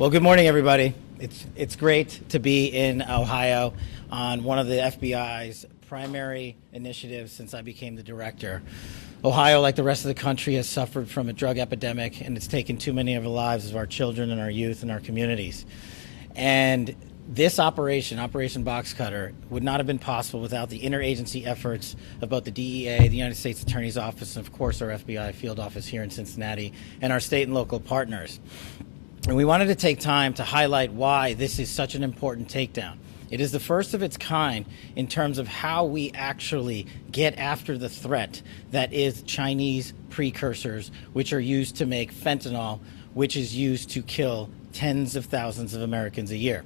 Well, good morning, everybody. It's great to be in Ohio on one of the FBI's primary initiatives since I became the director. Ohio, like the rest of the country, has suffered from a drug epidemic, and it's taken too many of the lives of our children and our youth and our communities. And this operation, Operation Box Cutter, would not have been possible without the interagency efforts of both the DEA, the United States Attorney's Office, and of course our FBI Field Office here in Cincinnati, and our state and local partners. And we wanted to take time to highlight why this is such an important takedown. It is the first of its kind in terms of how we actually get after the threat that is Chinese precursors, which are used to make fentanyl, which is used to kill tens of thousands of Americans a year.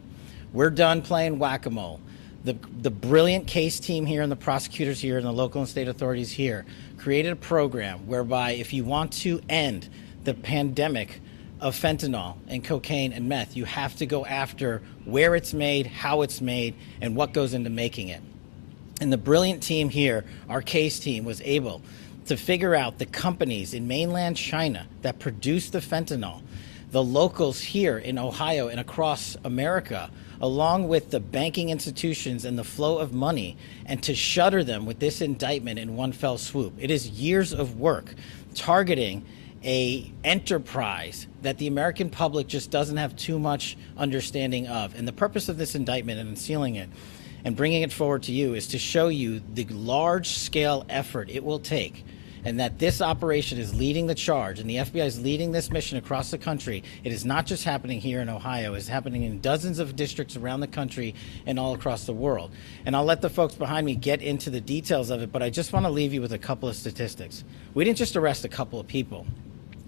We're done playing whack-a-mole. The brilliant case team here and the prosecutors here and the local and state authorities here created a program whereby if you want to end the pandemic of fentanyl and cocaine and meth, you have to go after where it's made, how it's made, and what goes into making it. And the brilliant team here, our case team, was able to figure out the companies in mainland China that produce the fentanyl, the locals here in Ohio and across America, along with the banking institutions and the flow of money, and to shutter them with this indictment in one fell swoop. It is years of work targeting a enterprise that the American public just doesn't have too much understanding of. And the purpose of this indictment and unsealing it and bringing it forward to you is to show you the large-scale effort it will take, and that this operation is leading the charge, and the FBI is leading this mission across the country. It is not just happening here in Ohio. It's happening in dozens of districts around the country and all across the world. And I'll let the folks behind me get into the details of it, but I just want to leave you with a couple of statistics. We didn't just arrest a couple of people.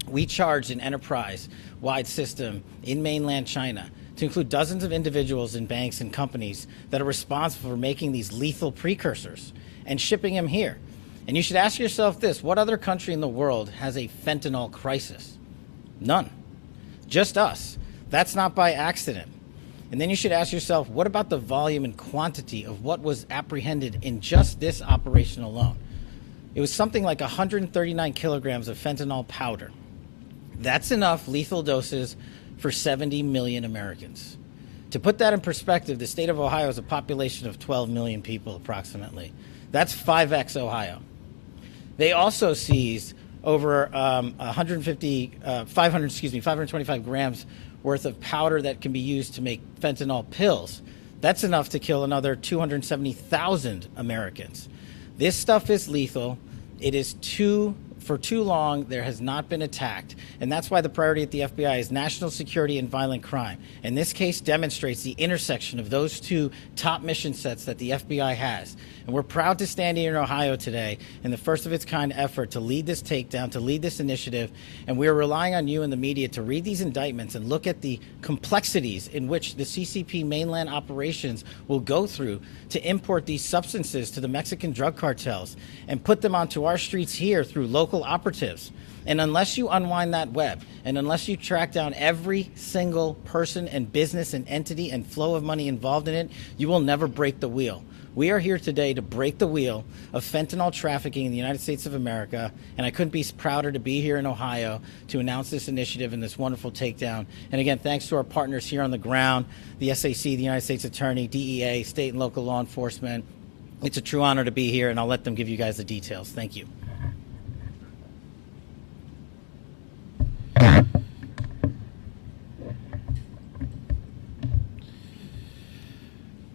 We charged an enterprise-wide system in mainland China to include dozens of individuals and banks and companies that are responsible for making these lethal precursors and shipping them here. And you should ask yourself this: what other country in the world has a fentanyl crisis? None. Just us. That's not by accident. And then you should ask yourself, what about the volume and quantity of what was apprehended in just this operation alone? It was something like 139 kilograms of fentanyl powder. That's enough lethal doses for 70 million Americans. To put that in perspective, the state of Ohio has a population of 12 million people approximately. That's 5x Ohio. They also seized over 525 grams worth of powder that can be used to make fentanyl pills. That's enough to kill another 270,000 Americans. This stuff is lethal. It is for too long, there has not been attacked. And that's why the priority at the FBI is national security and violent crime. And this case demonstrates the intersection of those two top mission sets that the FBI has. And we're proud to stand here in Ohio today in the first of its kind effort to lead this takedown, to lead this initiative. And we're relying on you and the media to read these indictments and look at the complexities in which the CCP mainland operations will go through to import these substances to the Mexican drug cartels and put them onto our streets here through local operatives. And unless you unwind that web, and unless you track down every single person and business and entity and flow of money involved in it, you will never break the wheel. We are here today to break the wheel of fentanyl trafficking in the United States of America, and I couldn't be prouder to be here in Ohio to announce this initiative and this wonderful takedown. And again, thanks to our partners here on the ground, the SAC, the United States Attorney, DEA, state and local law enforcement. It's a true honor to be here, and I'll let them give you guys the details. Thank you.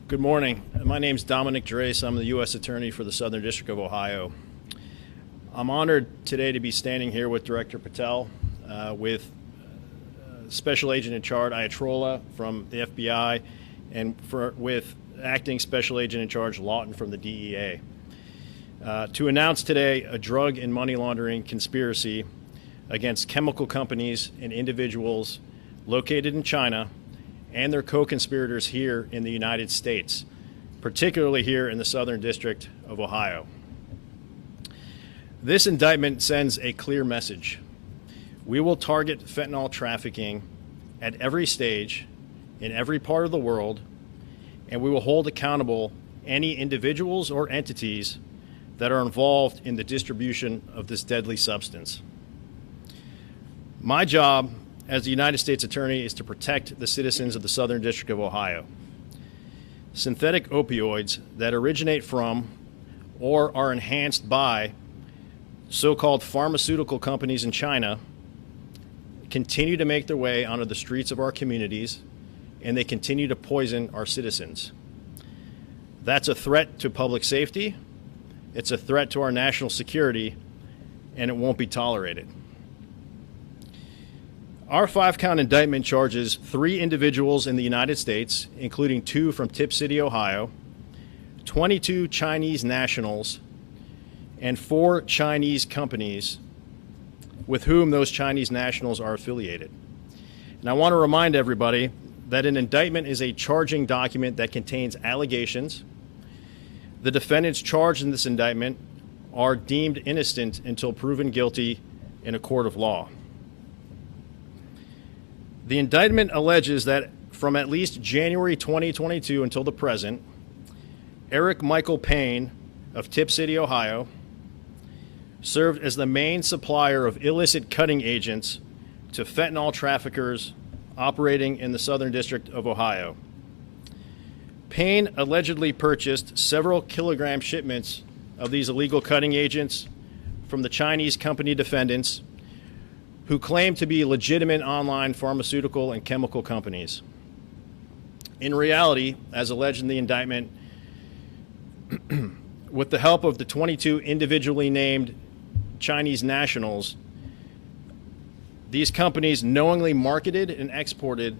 Good morning. My name is Dominic Drace. I'm the U.S. Attorney for the Southern District of Ohio. I'm honored today to be standing here with Director Patel, with Special Agent in Charge Ayatrola from the FBI, and with Acting Special Agent in Charge Lawton from the DEA, to announce today a drug and money laundering conspiracy against chemical companies and individuals located in China and their co-conspirators here in the United States, particularly here in the Southern District of Ohio. This indictment sends a clear message. We will target fentanyl trafficking at every stage, in every part of the world, and we will hold accountable any individuals or entities that are involved in the distribution of this deadly substance. My job as the United States Attorney is to protect the citizens of the Southern District of Ohio. Synthetic opioids that originate from or are enhanced by so-called pharmaceutical companies in China continue to make their way onto the streets of our communities, and they continue to poison our citizens. That's a threat to public safety, it's a threat to our national security, and it won't be tolerated. Our 5-count indictment charges 3 individuals in the United States, including 2 from Tip City, Ohio, 22 Chinese nationals, and 4 Chinese companies with whom those Chinese nationals are affiliated. And I want to remind everybody that an indictment is a charging document that contains allegations. The defendants charged in this indictment are deemed innocent until proven guilty in a court of law. The indictment alleges that from at least January 2022 until the present, Eric Michael Payne of Tip City, Ohio, served as the main supplier of illicit cutting agents to fentanyl traffickers operating in the Southern District of Ohio. Payne allegedly purchased several kilogram shipments of these illegal cutting agents from the Chinese company defendants, who claim to be legitimate online pharmaceutical and chemical companies. In reality, as alleged in the indictment, with the help of the 22 individually named Chinese nationals, these companies knowingly marketed and exported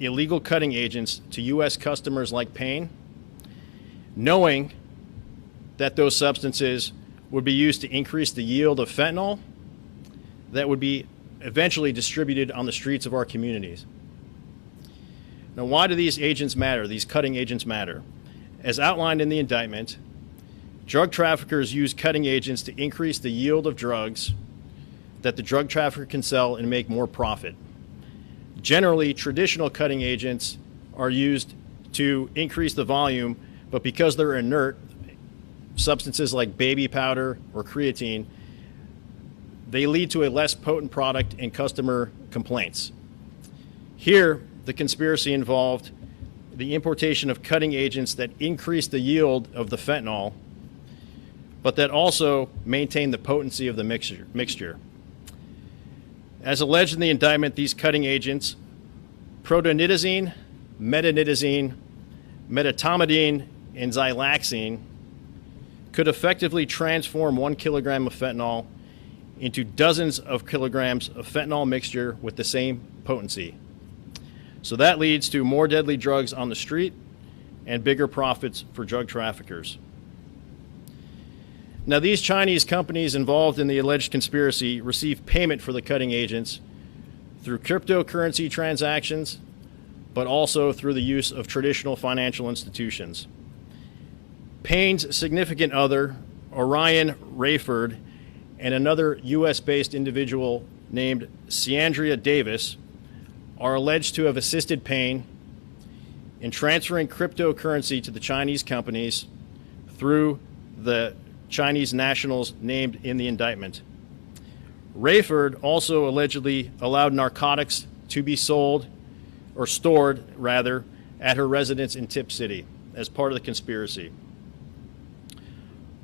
illegal cutting agents to U.S. customers like Payne, knowing that those substances would be used to increase the yield of fentanyl that would be eventually distributed on the streets of our communities. Now, why do these agents matter, these cutting agents matter? As outlined in the indictment, drug traffickers use cutting agents to increase the yield of drugs that the drug trafficker can sell and make more profit. Generally, traditional cutting agents are used to increase the volume, but because they're inert, substances like baby powder or creatine, they lead to a less potent product and customer complaints. Here, the conspiracy involved the importation of cutting agents that increase the yield of the fentanyl, but that also maintain the potency of the mixture. As alleged in the indictment, these cutting agents, protonidazine, metanidazine, medetomidine, and xylaxine, could effectively transform 1 kilogram of fentanyl into dozens of kilograms of fentanyl mixture with the same potency. So that leads to more deadly drugs on the street and bigger profits for drug traffickers. Now, these Chinese companies involved in the alleged conspiracy receive payment for the cutting agents through cryptocurrency transactions, but also through the use of traditional financial institutions. Payne's significant other, Orion Rayford, and another U.S.-based individual named Ciandria Davis are alleged to have assisted Payne in transferring cryptocurrency to the Chinese companies through the Chinese nationals named in the indictment. Rayford also allegedly allowed narcotics to be sold, or stored rather, at her residence in Tip City as part of the conspiracy.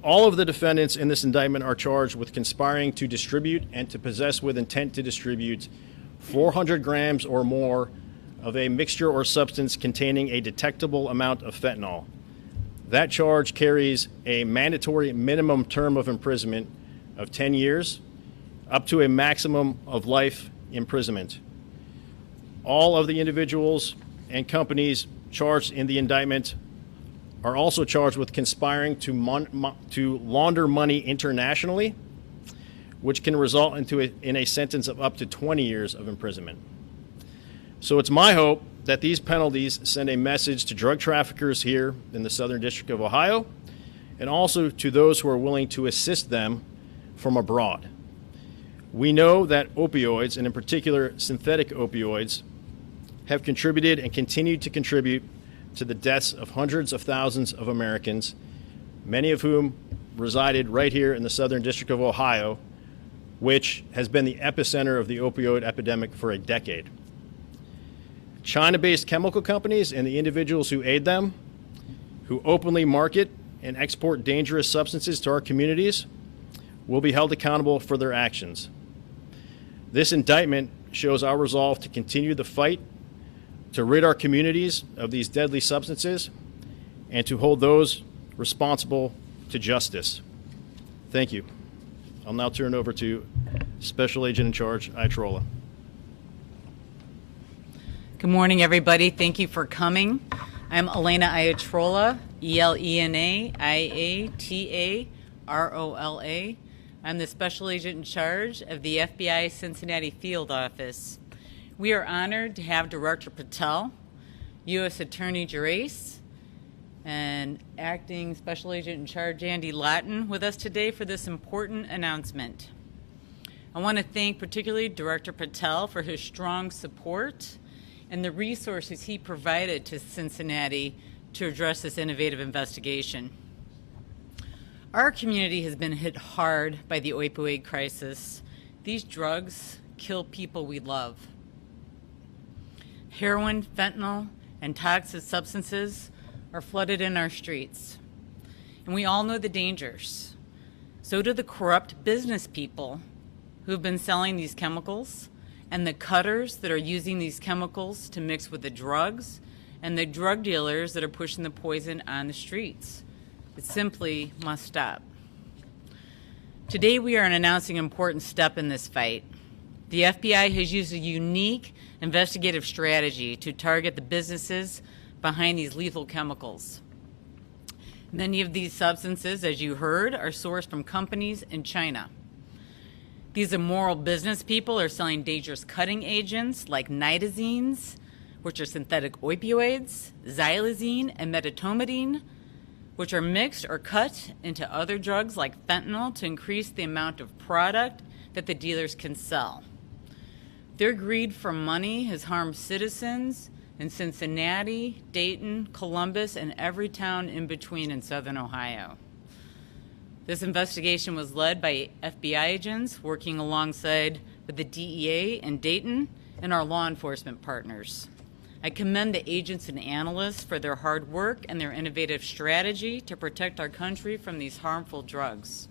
All of the defendants in this indictment are charged with conspiring to distribute and to possess with intent to distribute 400 grams or more of a mixture or substance containing a detectable amount of fentanyl. That charge carries a mandatory minimum term of imprisonment of 10 years, up to a maximum of life imprisonment. All of the individuals and companies charged in the indictment are also charged with conspiring to launder money internationally, which can result in a sentence of up to 20 years of imprisonment. So it's my hope that these penalties send a message to drug traffickers here in the Southern District of Ohio, and also to those who are willing to assist them from abroad. We know that opioids, and in particular synthetic opioids, have contributed and continue to contribute to the deaths of hundreds of thousands of Americans, many of whom resided right here in the Southern District of Ohio, which has been the epicenter of the opioid epidemic for a decade. China-based chemical companies and the individuals who aid them, who openly market and export dangerous substances to our communities, will be held accountable for their actions. This indictment shows our resolve to continue the fight to rid our communities of these deadly substances and to hold those responsible to justice. Thank you. I'll now turn it over to Special Agent in Charge, Iatrola. Good morning, everybody. Thank you for coming. I'm Elena Iatrola, ELENA-IATAROLA. I'm the Special Agent in Charge of the FBI Cincinnati Field Office. We are honored to have Director Patel, U.S. Attorney Gerace, and Acting Special Agent in Charge Andy Lawton with us today for this important announcement. I want to thank particularly Director Patel for his strong support and the resources he provided to Cincinnati to address this innovative investigation. Our community has been hit hard by the opioid crisis. These drugs kill people we love. Heroin, fentanyl, and toxic substances are flooded in our streets. And we all know the dangers. So do the corrupt business people who have been selling these chemicals, and the cutters that are using these chemicals to mix with the drugs, and the drug dealers that are pushing the poison on the streets. It simply must stop. Today we are announcing an important step in this fight. The FBI has used a unique investigative strategy to target the businesses behind these lethal chemicals. Many of these substances, as you heard, are sourced from companies in China. These immoral business people are selling dangerous cutting agents like nitazines, which are synthetic opioids, xylazine, and medetomidine, which are mixed or cut into other drugs like fentanyl to increase the amount of product that the dealers can sell. Their greed for money has harmed citizens in Cincinnati, Dayton, Columbus, and every town in between in southern Ohio. This investigation was led by FBI agents working alongside with the DEA in Dayton and our law enforcement partners. I commend the agents and analysts for their hard work and their innovative strategy to protect our country from these harmful drugs.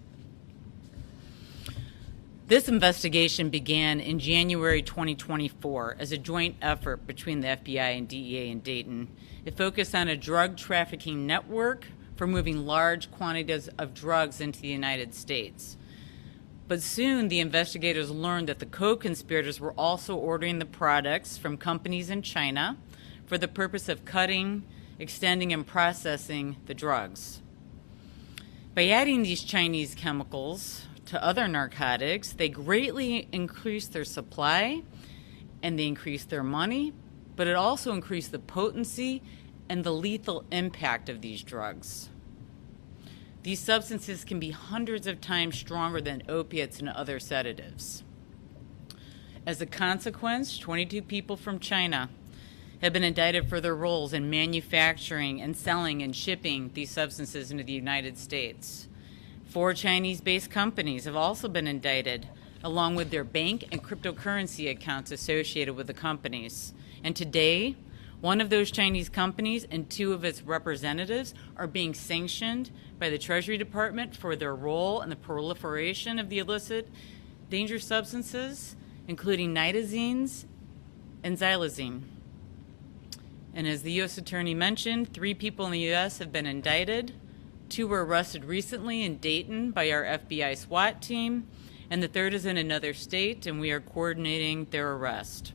This investigation began in January 2024 as a joint effort between the FBI and DEA in Dayton. It focused on a drug trafficking network for moving large quantities of drugs into the United States. But soon the investigators learned that the co-conspirators were also ordering the products from companies in China for the purpose of cutting, extending, and processing the drugs. By adding these Chinese chemicals to other narcotics, they greatly increased their supply and they increased their money, but it also increased the potency and the lethal impact of these drugs. These substances can be hundreds of times stronger than opiates and other sedatives. As a consequence, 22 people from China have been indicted for their roles in manufacturing and selling and shipping these substances into the United States. 4 Chinese-based companies have also been indicted, along with their bank and cryptocurrency accounts associated with the companies. And today, one of those Chinese companies and 2 of its representatives are being sanctioned by the Treasury Department for their role in the proliferation of the illicit dangerous substances, including nitazines and xylazine. And as the U.S. Attorney mentioned, 3 people in the U.S. have been indicted. 2 were arrested recently in Dayton by our FBI SWAT team, and the 3rd is in another state, and we are coordinating their arrest.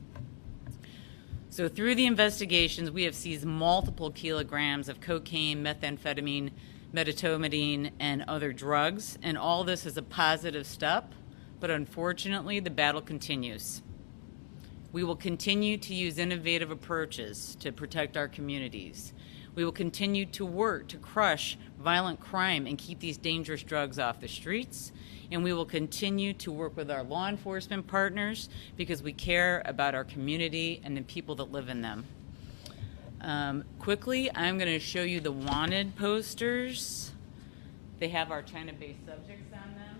So through the investigations, we have seized multiple kilograms of cocaine, methamphetamine, medetomidine, and other drugs, and all this is a positive step, but unfortunately, the battle continues. We will continue to use innovative approaches to protect our communities. We will continue to work to crush violent crime and keep these dangerous drugs off the streets. And we will continue to work with our law enforcement partners because we care about our community and the people that live in them. Quickly, I'm going to show you the wanted posters. They have our China-based subjects on them.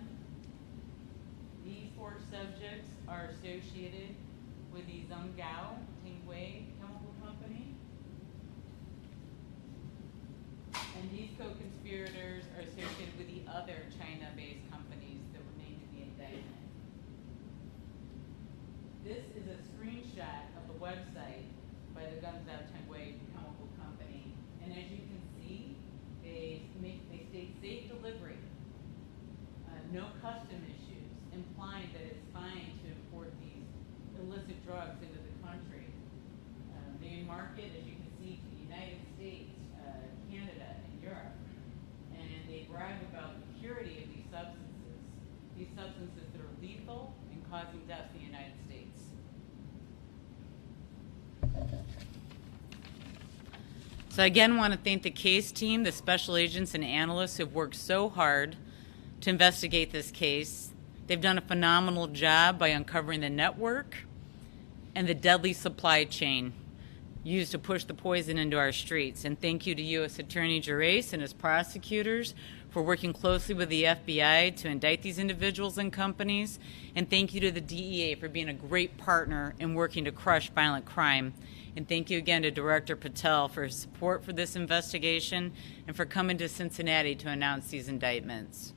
These 4 four subjects are associated with the Zhengzhou Tingwei Chemical Company. And these co-conspirators are associated with the other China-based companies that were named in the indictment. This is a screenshot of the website by the Zhengzhou Tingwei Chemical Company. And as you can see, they state safe delivery, no custom issues, implying that it's fine to import these illicit drugs into the country. They market, as you can see, to the United States, Canada, and Europe. And they brag about the purity of these substances that are lethal and causing deaths in the United States. So I again want to thank the case team, the special agents and analysts who've worked so hard to investigate this case. They've done a phenomenal job by uncovering the network and the deadly supply chain used to push the poison into our streets. And thank you to U.S. Attorney Gerace and his prosecutors for working closely with the FBI to indict these individuals and companies. And thank you to the DEA for being a great partner in working to crush violent crime. And thank you again to Director Patel for his support for this investigation and for coming to Cincinnati to announce these indictments.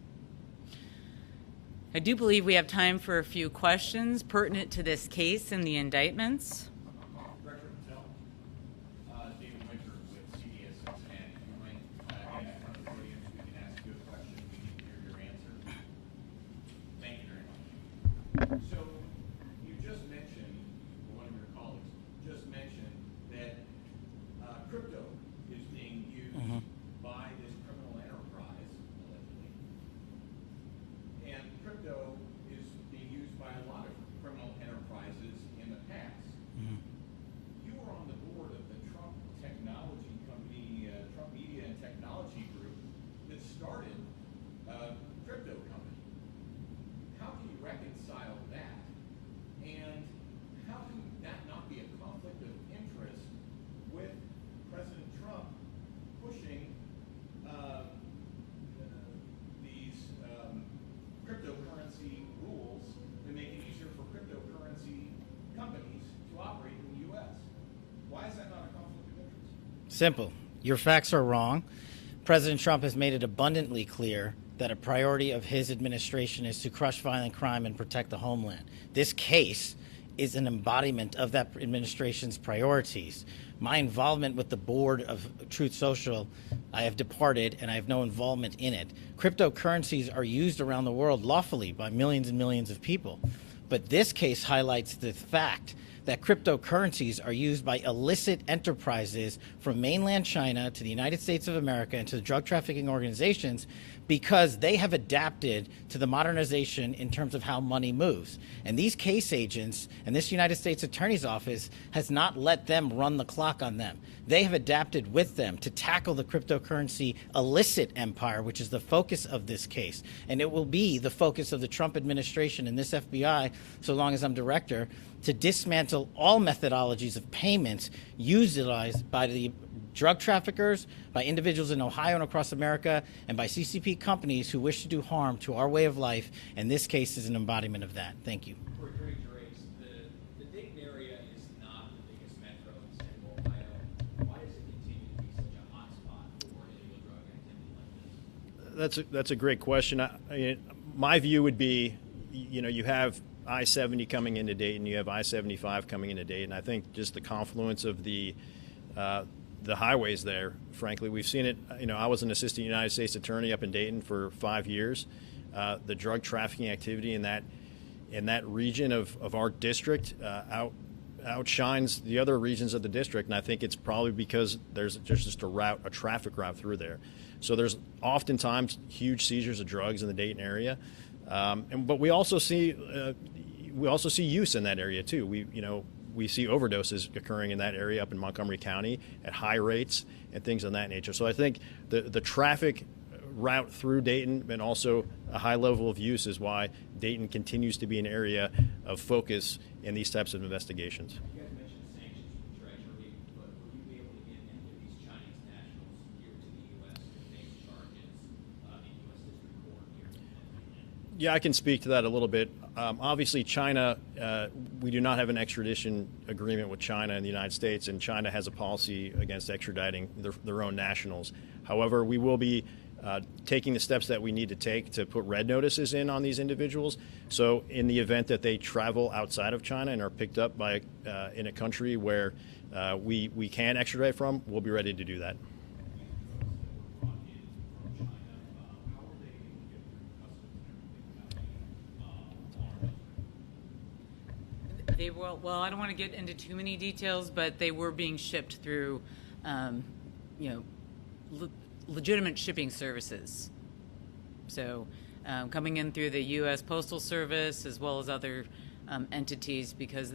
I do believe we have time for a few questions pertinent to this case and the indictments. Director Patel, David Winter with CDS Cincinnati. If you mind getting in front of the podium so we can ask you a question, we need to hear your answer. Thank you very much. So you just mentioned, or one of your colleagues just mentioned that crypto is being used by this criminal enterprise, allegedly. And crypto is being used by a lot of criminal enterprises in the past. You were on the board of the Trump technology company, Trump Media and Technology Group, that started a crypto company. How can you reconcile that? And how can that not be a conflict of interest with President Trump pushing these cryptocurrency rules to make it easier for cryptocurrency companies to operate in the U.S.? Why is that not a conflict of interest? Simple. Your facts are wrong. President Trump has made it abundantly clear that a priority of his administration is to crush violent crime and protect the homeland. This case is an embodiment of that administration's priorities. My involvement with the board of Truth Social, I have departed and I have no involvement in it. Cryptocurrencies are used around the world lawfully by millions and millions of people. But this case highlights the fact that cryptocurrencies are used by illicit enterprises from mainland China to the United States of America and to the drug trafficking organizations because they have adapted to the modernization in terms of how money moves. And these case agents and this United States Attorney's Office has not let them run the clock on them. They have adapted with them to tackle the cryptocurrency illicit empire, which is the focus of this case. And it will be the focus of the Trump administration and this FBI, so long as I'm director, to dismantle all methodologies of payments utilized by the drug traffickers, by individuals in Ohio and across America, and by CCP companies who wish to do harm to our way of life. And this case is an embodiment of that. Thank you. For Attorney Gerace, the Dayton area is not the biggest metro in the state of Ohio. Why does it continue to be such a hot spot for illegal drug activity like this? That's a great question. My view would be, you have I-70 coming into Dayton, you have I-75 coming into Dayton. I think just the confluence of the highways there, frankly, we've seen it. I was an assistant United States attorney up in Dayton for 5 years. The drug trafficking activity in that region of our district outshines the other regions of the district, and I think it's probably because there's just a traffic route through there. So there's oftentimes huge seizures of drugs in the Dayton area, but we also see use in that area too. We see overdoses occurring in that area up in Montgomery County at high rates and things of that nature. So I think the traffic route through Dayton and also a high level of use is why Dayton continues to be an area of focus in these types of investigations. You guys mentioned sanctions from the Treasury, but will you be able to get any of these Chinese nationals here to the U.S. to face charges in U.S. District Court here? Yeah, I can speak to that a little bit. Obviously, China, we do not have an extradition agreement with China and the United States, and China has a policy against extraditing their own nationals. However, we will be taking the steps that we need to take to put red notices in on these individuals. So in the event that they travel outside of China and are picked up by in a country where we can extradite from, we'll be ready to do that. They were, well, I don't want to get into too many details, but they were being shipped through, legitimate shipping services. So coming in through the U.S. Postal Service as well as other entities, because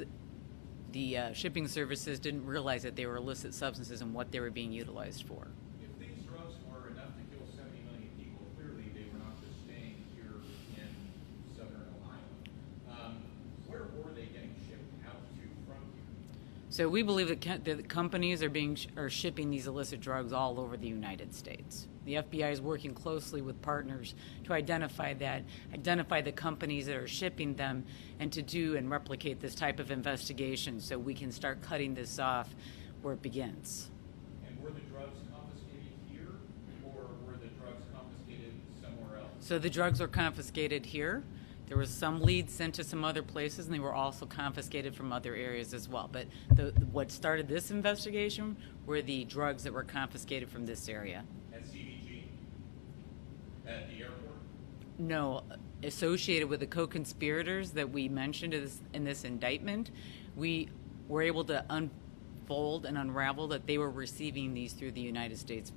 the shipping services didn't realize that they were illicit substances and what they were being utilized for. If these drugs were enough to kill 70 million people, clearly they were not just staying here in southern Ohio. Where were they getting shipped out to from here? So we believe that the companies are shipping these illicit drugs all over the United States. The FBI is working closely with partners to identify the companies that are shipping them, and to do and replicate this type of investigation so we can start cutting this off where it begins. And were the drugs confiscated here, or were the drugs confiscated somewhere else? So the drugs were confiscated here. There was some leads sent to some other places, and they were also confiscated from other areas as well. But what started this investigation were the drugs that were confiscated from this area. At CBG? At the airport? No, associated with the co-conspirators that we mentioned in this indictment, we were able to unfold and unravel that they were receiving these through the United States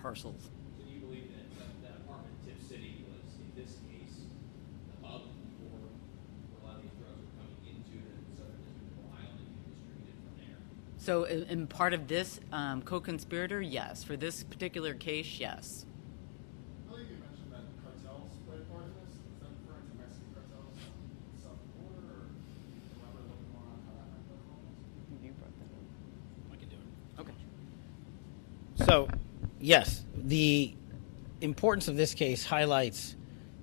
parcels. So do you believe that apartment Tip City was, in this case, the hub for where a lot of these drugs were coming into the southern district of Ohio and being distributed from there? So in part of this co-conspirator, yes. For this particular case, yes. I believe you mentioned that cartels play a part in this. Is that referring to Mexican cartels south of the border, or elaborate a little bit more on how that might play a role? You brought that up. I can do it. Okay. So, yes, the importance of this case highlights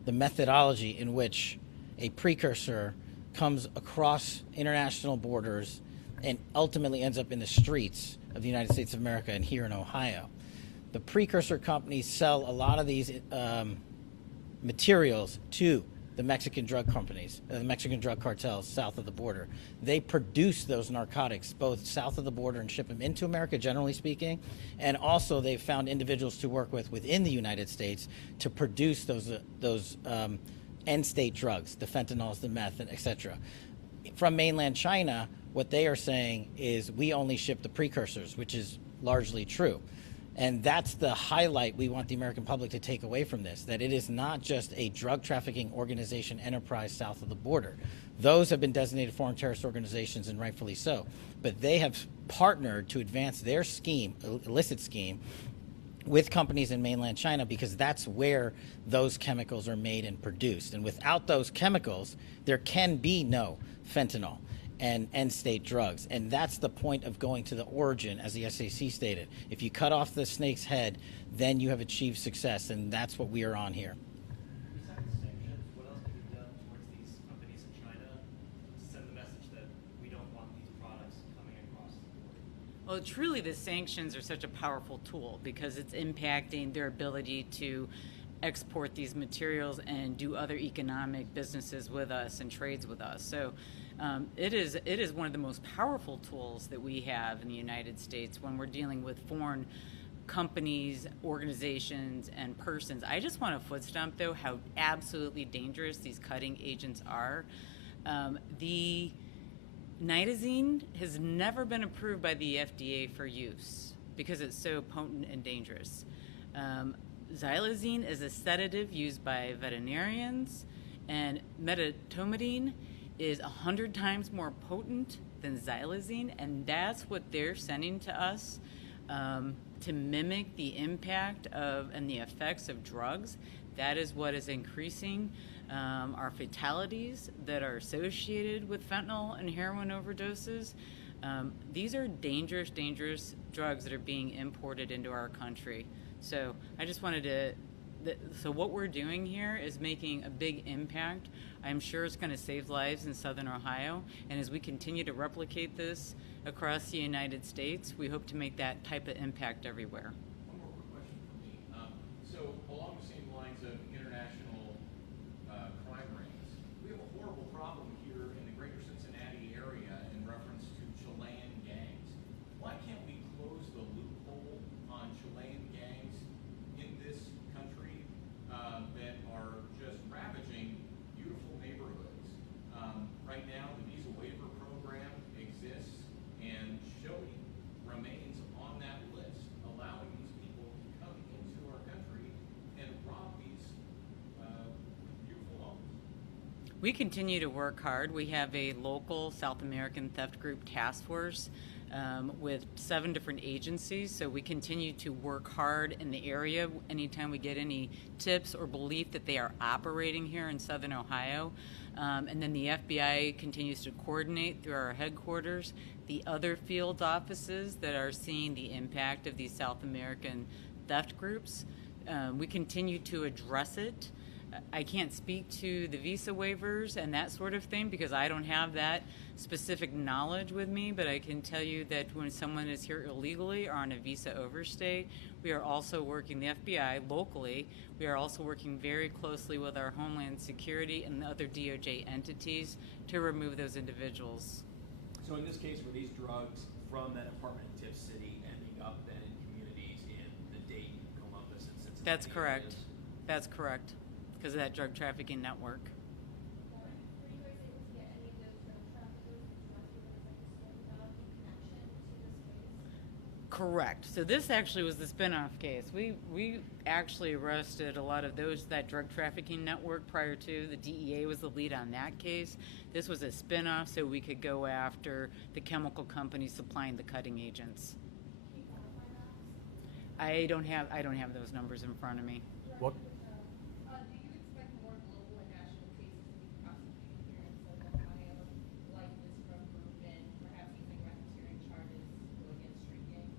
the methodology in which a precursor comes across international borders and ultimately ends up in the streets of the United States of America and here in Ohio. The precursor companies sell a lot of these materials to the Mexican drug companies, the Mexican drug cartels south of the border. They produce those narcotics both south of the border and ship them into America, generally speaking, and also they've found individuals to work with within the United States to produce those end-state drugs, the fentanyls, the meth, and et cetera. From mainland China, what they are saying is we only ship the precursors, which is largely true. And that's the highlight we want the American public to take away from this, that it is not just a drug trafficking organization enterprise south of the border. Those have been designated foreign terrorist organizations, and rightfully so. But they have partnered to advance their scheme, illicit scheme, with companies in mainland China, because that's where those chemicals are made and produced. And without those chemicals, there can be no fentanyl and end-state drugs. And that's the point of going to the origin, as the SAC stated. If you cut off the snake's head, then you have achieved success, and that's what we are on here. Besides sanctions, what else can be done towards these companies in China to send the message that we don't want these products coming across the border? Well, truly, the sanctions are such a powerful tool because it's impacting their ability to export these materials and do other economic businesses with us and trades with us. So it is one of the most powerful tools that we have in the United States when we're dealing with foreign companies, organizations, and persons. I just want to foot stomp, though, how absolutely dangerous these cutting agents are. The nitazene has never been approved by the FDA for use because it's so potent and dangerous. Xylazine is a sedative used by veterinarians, and medetomidine is 100 times more potent than xylazine, and that's what they're sending to us to mimic the impact of and the effects of drugs. That is what is increasing our fatalities that are associated with fentanyl and heroin overdoses. These are dangerous, dangerous drugs that are being imported into our country. So I just wanted to So what we're doing here is making a big impact. I'm sure it's going to save lives in Southern Ohio. And as we continue to replicate this across the United States, we hope to make that type of impact everywhere. One more quick question from me. So along the same lines of international crime rings, we have a horrible problem here in the greater Cincinnati area in reference to Chilean gangs. Why can't we close the loophole on Chilean gangs in this country that are just ravaging beautiful neighborhoods? Right now, the visa waiver program exists, and Chile remains on that list, allowing these people to come into our country and rob these beautiful homes. We continue to work hard. We have a local South American theft group task force with 7 different agencies. So we continue to work hard in the area anytime we get any tips or belief that they are operating here in Southern Ohio. And then the FBI continues to coordinate through our headquarters the other field offices that are seeing the impact of these South American theft groups. We continue to address it. I can't speak to the visa waivers and that sort of thing because I don't have that specific knowledge with me, but I can tell you that when someone is here illegally or on a visa overstay, we are also working, the FBI locally, we are also working very closely with our Homeland Security and the other DOJ entities to remove those individuals. So in this case, were these drugs from that apartment in Tiff City ending up then in communities in the Dayton, Columbus, and Cincinnati That's correct. areas? That's correct, because of that drug trafficking network. Were you guys able to get any of those drug traffickers and drug dealers that you spoke about in connection to this case? Correct. So this actually was the spinoff case. We actually arrested a lot of that drug trafficking network prior to. The DEA was the lead on that case. This was a spinoff so we could go after the chemical companies supplying the cutting agents. Can you quantify that? I don't have those numbers in front of me. What? Do you expect more global and national cases to be prosecuted here in Southern Ohio, like this drug group, and perhaps using racketeering charges to go against street gangs?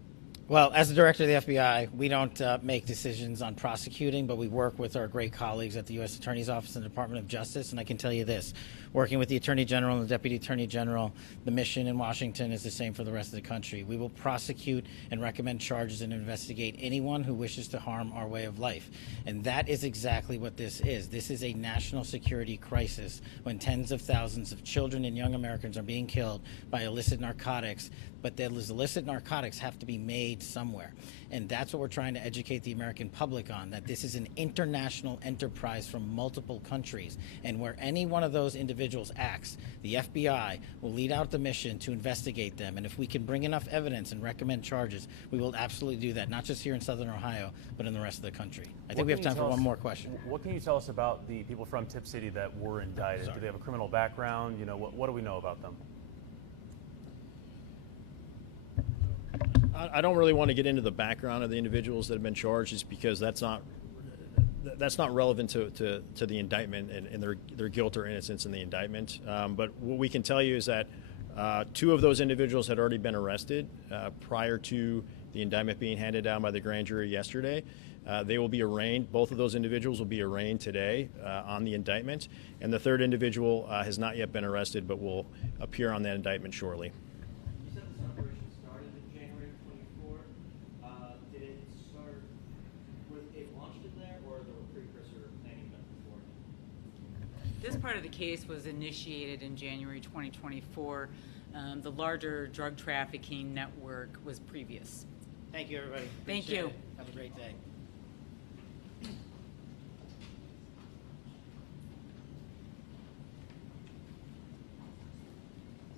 Well, as the director of the FBI, we don't make decisions on prosecuting, but we work with our great colleagues at the U.S. Attorney's Office and the Department of Justice. And I can tell you this, working with the Attorney General and the Deputy Attorney General, the mission in Washington is the same for the rest of the country. We will prosecute and recommend charges and investigate anyone who wishes to harm our way of life. And that is exactly what this is. This is a national security crisis when tens of thousands of children and young Americans are being killed by illicit narcotics. But those illicit narcotics have to be made somewhere. And that's what we're trying to educate the American public on, that this is an international enterprise from multiple countries. And where any one of those individuals acts, the FBI will lead out the mission to investigate them. And if we can bring enough evidence and recommend charges, we will absolutely do that, not just here in Southern Ohio, but in the rest of the country. I think we have time for one more question. What can you tell us about the people from Tipp City that were indicted? Sorry. Do they have a criminal background? You know, what do we know about them? I don't really want to get into the background of the individuals that have been charged, just because that's not relevant to the indictment and their guilt or innocence in the indictment. But what we can tell you is that 2 of those individuals had already been arrested prior to the indictment being handed down by the grand jury yesterday. They will be arraigned. Both of those individuals will be arraigned today on the indictment. And the 3rd individual has not yet been arrested, but will appear on that indictment shortly. You said this operation started in January of 24. Did it start with it launched in there, or the precursor planning done before? This part of the case was initiated in January 2024. The larger drug trafficking network was previous. Thank you, everybody. Thank Appreciate you. it. Have a great day.